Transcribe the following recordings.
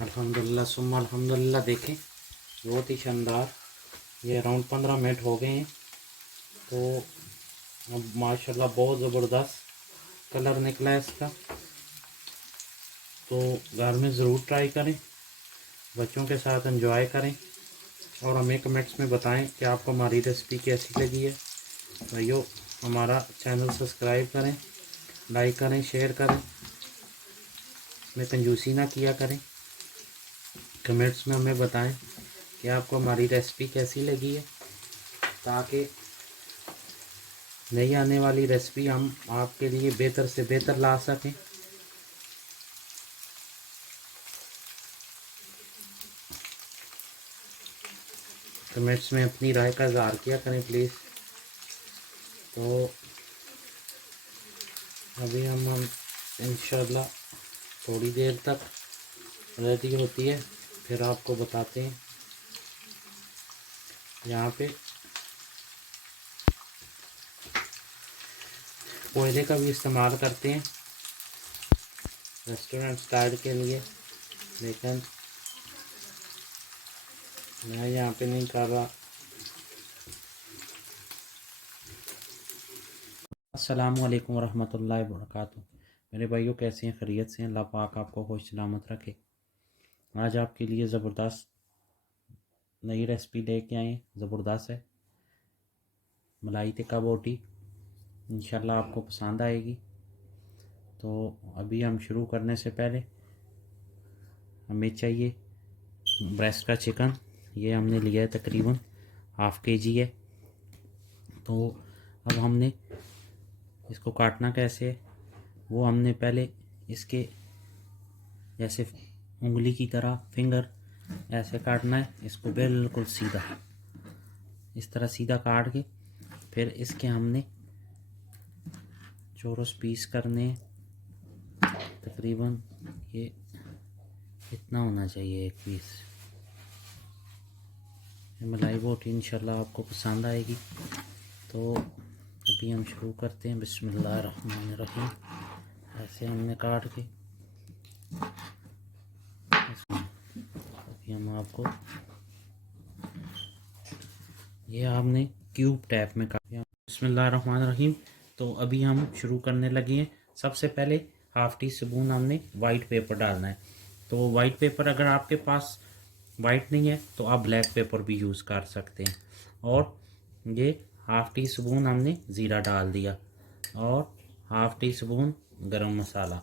अल्हम्दुलिल्लाह सुम्मा अल्हम्दुलिल्लाह। देखें बहुत ही शानदार, ये अराउंड 15 मिनट हो गए हैं। तो अब माशाल्लाह बहुत ज़बरदस्त कलर निकला है इसका। तो घर में ज़रूर ट्राई करें, बच्चों के साथ एंजॉय करें और हमें कमेंट्स में बताएं कि आपको हमारी रेसिपी कैसी लगी है। भाइयों, हमारा चैनल सब्सक्राइब करें, लाइक करें, शेयर करें, इसमें कंजूसी ना किया करें। कमेंट्स में हमें बताएं कि आपको हमारी रेसिपी कैसी लगी है, ताकि नई आने वाली रेसिपी हम आपके लिए बेहतर से बेहतर ला सकें। कमेंट्स में अपनी राय का इज़हार किया करें प्लीज़। तो अभी हम इंशाल्लाह थोड़ी देर तक रेडी होती है, फिर आपको बताते हैं। यहाँ पे कोयले का भी इस्तेमाल करते हैं रेस्टोरेंट स्टाइल के लिए, लेकिन मैं यहाँ पे नहीं कर रहा। अस्सलामु अलैकुम वरहमतुल्लाहि वबरकातुहू। मेरे भाइयों, कैसे हैं? खैरियत से हैं? अल्लाह पाक आपको खुश सलामत रखे। आज आपके लिए ज़बरदस्त नई रेसिपी लेके आए हैं। ज़बरदस्त है, मलाई टिक्का बोटी। इंशाल्लाह आपको पसंद आएगी। तो अभी हम शुरू करने से पहले हमें चाहिए ब्रेस्ट का चिकन। ये हमने लिया है, तकरीबन हाफ़ केजी है। तो अब हमने इसको काटना कैसे है, वो हमने पहले इसके जैसे उंगली की तरह फिंगर ऐसे काटना है। इसको बिल्कुल सीधा इस तरह सीधा काट के फिर इसके हमने चौरस पीस करने। तकरीबन ये इतना होना चाहिए एक पीस। मलाई बोटी इंशाल्लाह आपको पसंद आएगी। तो अभी हम शुरू करते हैं। बिस्मिल्लाहिर्रहमानिर्रहीम। ऐसे हमने काट के अभी हम आपको ये हमने क्यूब टाइप में काट दिया। बिस्मिल्लाहिर्रहमानिर्रहीम। तो अभी हम शुरू करने लगे हैं। सबसे पहले हाफ़ टी स्पून हमने वाइट पेपर डालना है। तो वाइट पेपर अगर आपके पास वाइट नहीं है तो आप ब्लैक पेपर भी यूज़ कर सकते हैं। और ये हाफ़ टी स्पून हमने ज़ीरा डाल दिया और हाफ़ टी स्पून गरम मसाला।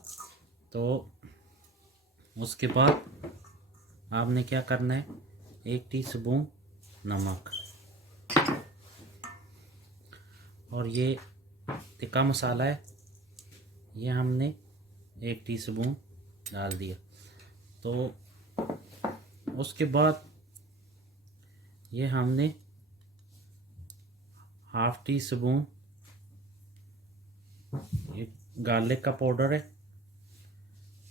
तो उसके बाद आपने क्या करना है, 1 टीस्पून नमक और ये टिक्का मसाला है, ये हमने 1 टीस्पून डाल दिया। तो उसके बाद ये हमने हाफ़ टी स्पून ये गार्लिक का पाउडर है,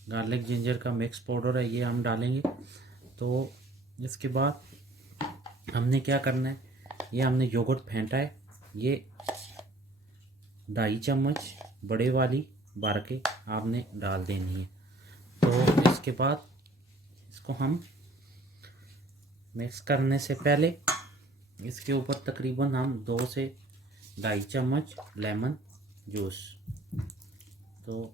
गार्लिक जिंजर का मिक्स पाउडर है, ये हम डालेंगे। तो इसके बाद हमने क्या करना है, ये हमने योगर्ट फेंटा है, ये 2.5 चम्मच बड़े वाली भर के आपने डाल देनी है। तो इसके बाद इसको हम मिक्स करने से पहले इसके ऊपर तकरीबन हम 2 से 2.5 चम्मच लेमन जूस तो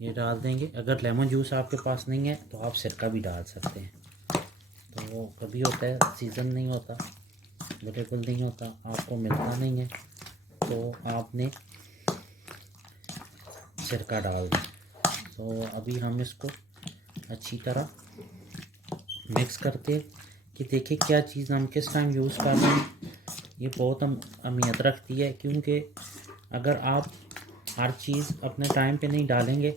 ये डाल देंगे। अगर लेमन जूस आपके पास नहीं है तो आप सिरका भी डाल सकते हैं। तो कभी होता है सीज़न नहीं होता, अवेलेबल नहीं होता, आपको मिलता नहीं है, तो आपने सिरका डाल दें। तो अभी हम इसको अच्छी तरह मिक्स करते कि देखिए क्या चीज़ हम किस टाइम यूज़ कर रहे हैं, ये बहुत अहमियत रखती है। क्योंकि अगर आप हर चीज़ अपने टाइम पे नहीं डालेंगे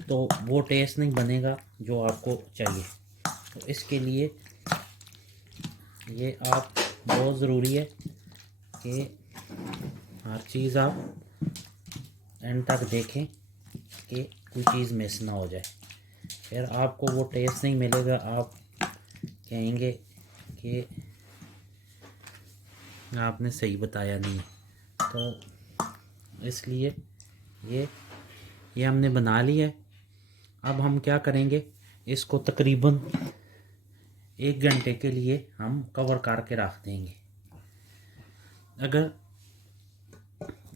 तो वो टेस्ट नहीं बनेगा जो आपको चाहिए। तो इसके लिए ये आप बहुत ज़रूरी है कि हर चीज़ आप एंड तक देखें कि कोई चीज़ मिस ना हो जाए, फिर आपको वो टेस्ट नहीं मिलेगा। आप कहेंगे कि आपने सही बताया नहीं। तो इसलिए ये हमने बना लिया है। अब हम क्या करेंगे, इसको तकरीबन 1 घंटे के लिए हम कवर करके रख देंगे। अगर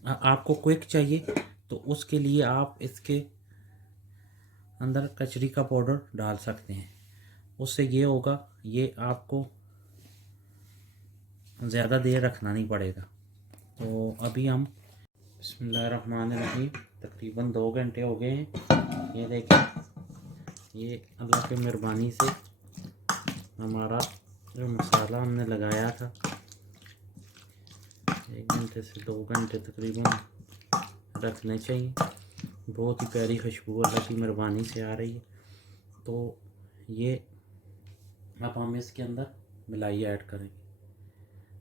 आपको क्विक चाहिए तो उसके लिए आप इसके अंदर कचरी का पाउडर डाल सकते हैं। उससे ये होगा, ये आपको ज़्यादा देर रखना नहीं पड़ेगा। तो अभी हम बिस्मिल्लाहिर्रहमानिर्रहीम, तकरीबन 2 घंटे हो गए हैं। ये देखें, ये अल्लाह की मेहरबानी से हमारा जो मसाला हमने लगाया था 1 घंटे से 2 घंटे तकरीबन रखने चाहिए। बहुत ही प्यारी खुशबू अल्लाह की मेहरबानी से आ रही है। तो ये अब हम इसके अंदर मलाई ऐड करेंगे।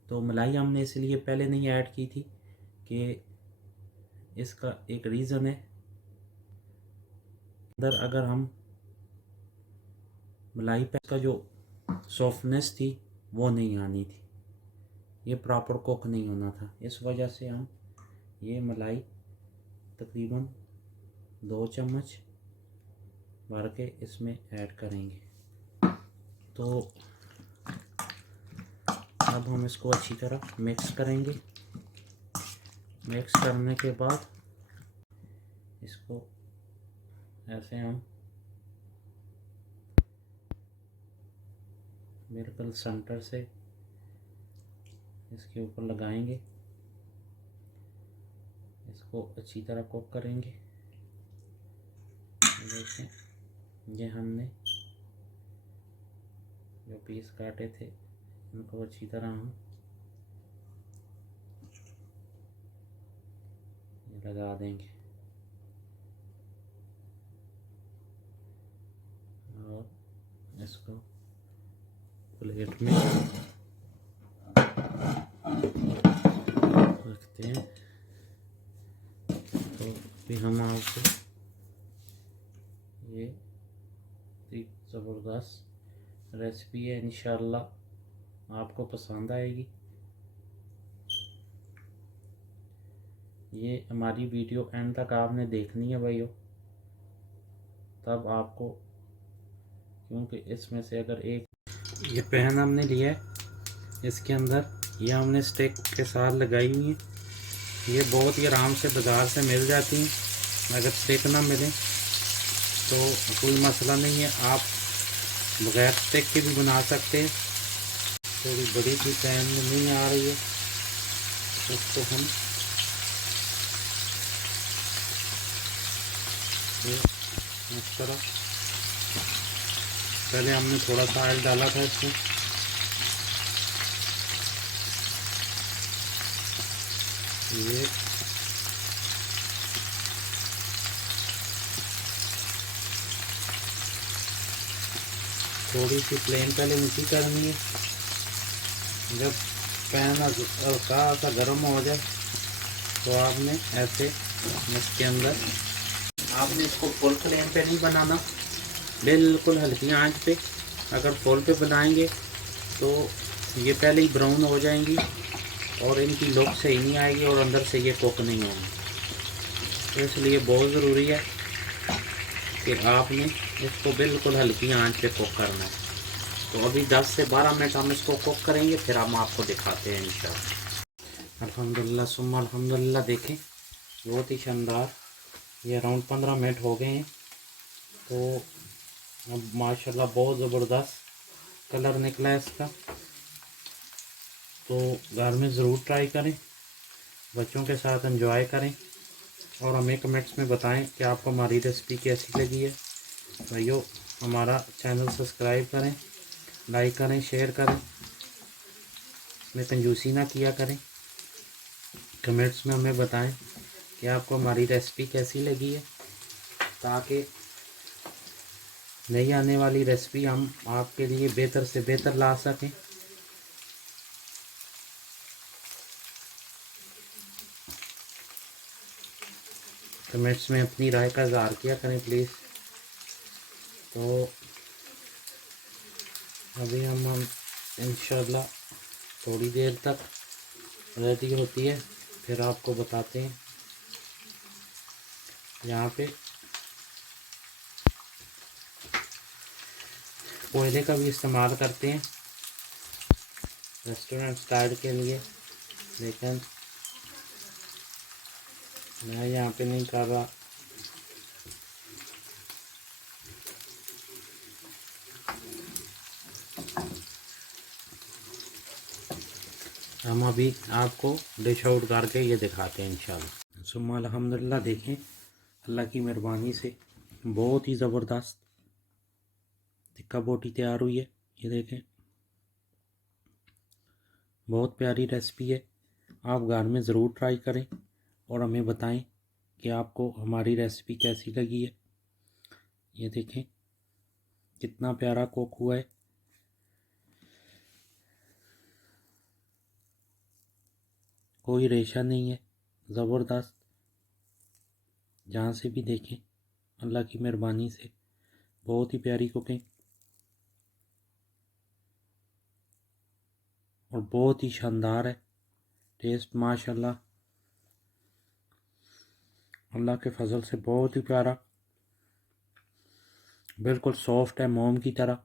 तो मलाई हमने इसलिए पहले नहीं ऐड की थी कि इसका एक रीज़न है, अंदर अगर हम मलाई पे का जो सॉफ्टनेस थी वो नहीं आनी थी, ये प्रॉपर कुक नहीं होना था। इस वजह से हम ये मलाई तकरीबन 2 चम्मच भर के इसमें ऐड करेंगे। तो अब हम इसको अच्छी तरह मिक्स करेंगे। मिक्स करने के बाद इसको ऐसे हम बिल्कुल सेंटर से इसके ऊपर लगाएंगे। इसको अच्छी तरह कुक करेंगे। देखें, ये हमने जो पीस काटे थे इनको अच्छी तरह हम लगा देंगे और इसको प्लेट में रखते हैं। तो अभी हम आपको ये ज़बरदस्त रेसिपी है, इंशाल्लाह आपको पसंद आएगी। ये हमारी वीडियो एंड तक आपने देखनी है भाइयों, तब आपको, क्योंकि इसमें से अगर एक ये पैन हमने लिया है, इसके अंदर ये हमने स्टिक के साथ लगाई हुई है। ये बहुत ही आराम से बाज़ार से मिल जाती हैं। अगर स्टिक ना मिले तो कोई मसला नहीं है, आप बगैर स्टिक के भी बना सकते हैं। थोड़ी बड़ी सी पैन में नहीं आ रही है, उसको हम इस तरह, पहले हमने थोड़ा सा ऑयल डाला था इसमें, ये थोड़ी सी फ्लेम पहले नीचे करनी है। जब पैन हल्का सा गर्म हो जाए तो आपने ऐसे इसके अंदर, आपने इसको फुल फ्लेम पे नहीं बनाना, बिल्कुल हल्की आंच पे। अगर फुल पे बनाएंगे तो ये पहले ही ब्राउन हो जाएंगी और इनकी लुक सही नहीं आएगी और अंदर से ये कुक नहीं होंगी। तो इसलिए बहुत ज़रूरी है कि आपने इसको बिल्कुल हल्की आंच पे कुक करना है। तो अभी 10 से 12 मिनट हम इसको कुक करेंगे, फिर हम आपको दिखाते हैं इंशाल्लाह। अल्हम्दुलिल्लाह सुम्मा अल्हम्दुलिल्लाह, देखें बहुत ही शानदार, ये अराउंड 15 मिनट हो गए हैं। तो अब माशाल्लाह बहुत ज़बरदस्त कलर निकला है इसका। तो घर में ज़रूर ट्राई करें, बच्चों के साथ एंजॉय करें और हमें कमेंट्स में बताएं कि आपको हमारी रेसिपी कैसी लगी है। भाइयों, हमारा चैनल सब्सक्राइब करें, लाइक करें, शेयर करें, इसमें कंजूसी ना किया करें। कमेंट्स में हमें बताएं कि आपको हमारी रेसिपी कैसी लगी है, ताकि नई आने वाली रेसिपी हम आपके लिए बेहतर से बेहतर ला सकें। कमेंट्स में अपनी राय का इज़हार किया करें प्लीज़। तो अभी हम इंशाल्लाह थोड़ी देर तक रेडी होती है, फिर आपको बताते हैं। यहाँ पे कोयले का भी इस्तेमाल करते हैं रेस्टोरेंट स्टाइल के लिए, लेकिन मैं यहाँ पे नहीं कर रहा। हम अभी आपको डिश आउट करके ये दिखाते हैं इंशाल्लाह। सुम्मा अल्हम्दुलिल्लाह, देखें अल्लाह की मेहरबानी से बहुत ही ज़बरदस्त टिक्का बोटी तैयार हुई है। ये देखें, बहुत प्यारी रेसिपी है। आप घर में ज़रूर ट्राई करें और हमें बताएं कि आपको हमारी रेसिपी कैसी लगी है। ये देखें कितना प्यारा कुक हुआ है। कोई रेशा नहीं है, ज़बरदस्त। जहाँ से भी देखें अल्लाह की मेहरबानी से बहुत ही प्यारी कुकिंग और बहुत ही शानदार है टेस्ट, माशाल्लाह अल्लाह के फजल से बहुत ही प्यारा, बिल्कुल सॉफ्ट है मोम की तरह।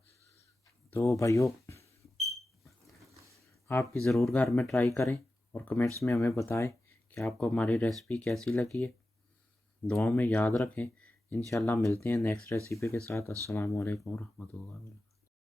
तो भाइयों, आप भी ज़रूर घर में ट्राई करें और कमेंट्स में हमें बताएं कि आपको हमारी रेसिपी कैसी लगी है। दुआओं में याद रखें। इंशाल्लाह मिलते हैं नेक्स्ट रेसिपी के साथ। अस्सलाम वालेकुम रहमतुल्लाह।